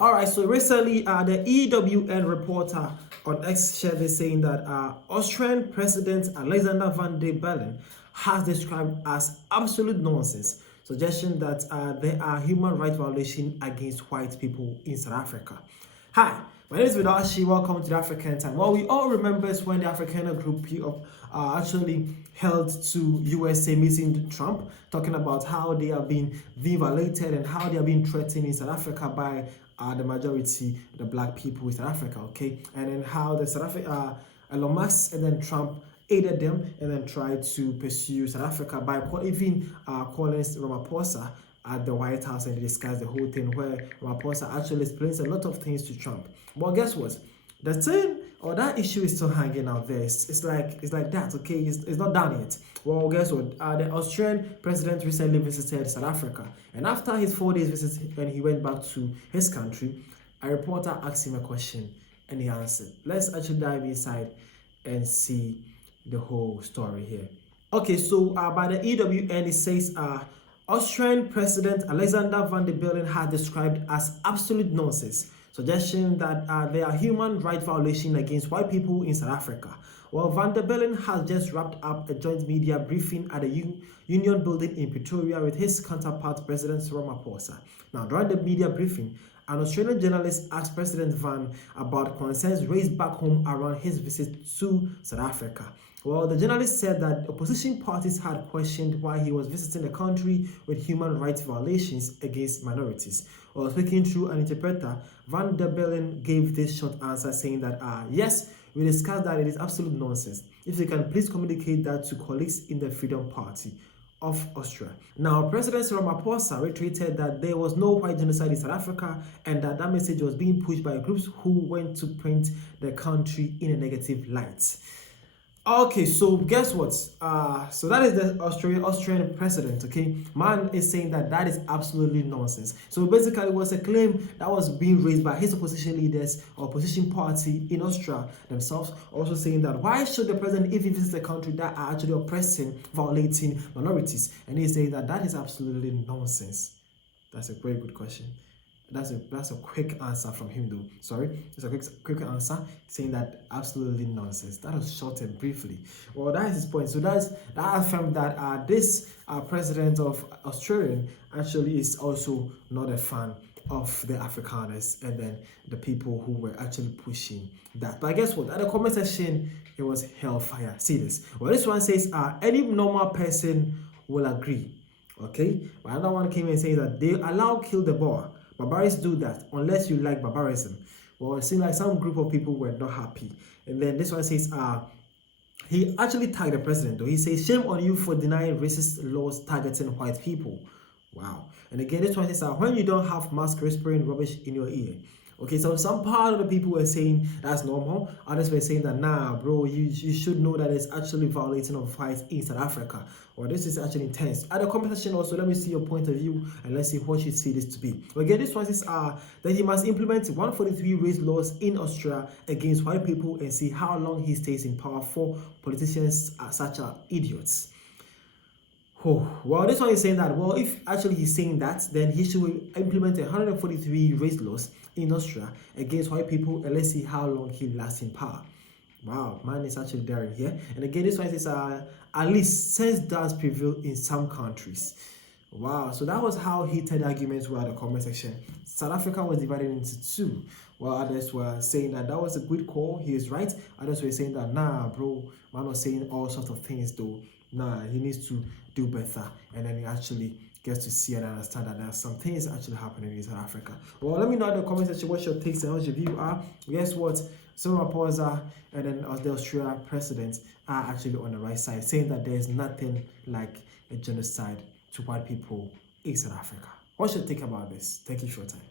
All right, so recently, the EWN reporter on X shared this saying that Austrian President Alexander Van der Bellen has described as absolute nonsense, suggesting that there are human rights violations against white people in South Africa. Hi, my name is Vidashi. Welcome to the African Time. Well, we all remember when the African group of actually held to USA meeting Trump, talking about how they are being violated and how they are being threatened in South Africa by the majority, the black people in South Africa, okay? And then how the South Africa, Elon Musk and then Trump aided them and then tried to pursue South Africa by even calling Ramaphosa at the White House, and they discussed the whole thing where Ramaphosa actually explains a lot of things to Trump. Well, guess what? The thing or that issue is still hanging out there. It's like that, okay? It's not done yet. Well, guess what? The Australian president recently visited South Africa, and after his 4 days visit, when he went back to his country, a reporter asked him a question, and he answered. Let's actually dive inside and see the whole story here. Okay, so by the EWN, it says Austrian President Alexander Van der Bellen has described as absolute nonsense, suggesting that there are human rights violations against white people in South Africa. Well, Van der Bellen has just wrapped up a joint media briefing at the Union Building in Pretoria with his counterpart, President Ramaphosa. Now, during the media briefing, an Australian journalist asked President Van about concerns raised back home around his visit to South Africa. Well, the journalist said that opposition parties had questioned why he was visiting a country with human rights violations against minorities. While speaking through an interpreter, Van der Bellen gave this short answer saying that, yes, we discussed that it is absolute nonsense. If you can please communicate that to colleagues in the Freedom Party of Austria. Now, President Ramaphosa reiterated that there was no white genocide in South Africa and that message was being pushed by groups who went to paint the country in a negative light. Okay, so guess what? So that is the Austrian president, okay? Man is saying that is absolutely nonsense. So basically, it was a claim that was being raised by his opposition leaders or opposition party in Austria themselves, also saying that why should the president even visit a country that are actually oppressing, violating minorities? And he's saying that is absolutely nonsense. That's a very good question. That's a quick answer from him though. Sorry, it's a quick answer saying that absolutely nonsense. That was short and briefly. Well, that is his point. So that affirmed that this president of Australia actually is also not a fan of the Afrikaners and then the people who were actually pushing that. But guess what? At the comment section, it was hellfire. See this. Well, this one says any normal person will agree. Okay, but another one came and saying that they allow kill the Boer. Barbarians do that unless you like barbarism. Well, it seems like some group of people were not happy. And then this one says, he actually tagged the president though. He says, shame on you for denying racist laws targeting white people. Wow. And again, this one says, when you don't have mask whispering rubbish in your ear. Okay, so some part of the people were saying that's normal. Others were saying that, nah, bro, you should know that it's actually violating of rights in South Africa. Or this is actually intense. At the comment section also, let me see your point of view and let's see what you see this to be. Again, this one says that he must implement 143 race laws in Austria against white people and see how long he stays in power for politicians such as idiots. Oh, well, this one is saying that, well, if actually he's saying that, then he should implement 143 race laws in Austria against white people and let's see how long he lasts in power. Wow, man is actually daring here. And again, this one says, at least sense does prevail in some countries. Wow, so that was how heated arguments were at the comment section. South Africa was divided into two. While others were saying that was a good call, he is right. Others were saying that, nah, bro, man was saying all sorts of things though. Nah, he needs to do better. And then he actually gets to see and understand that there are some things actually happening in South Africa. Well, let me know in the comment section what your takes and what your view are. Guess what? Ramaphosa and then the Australian president are actually on the right side, saying that there is nothing like a genocide to white people in South Africa. What should you think about this? Thank you for your time.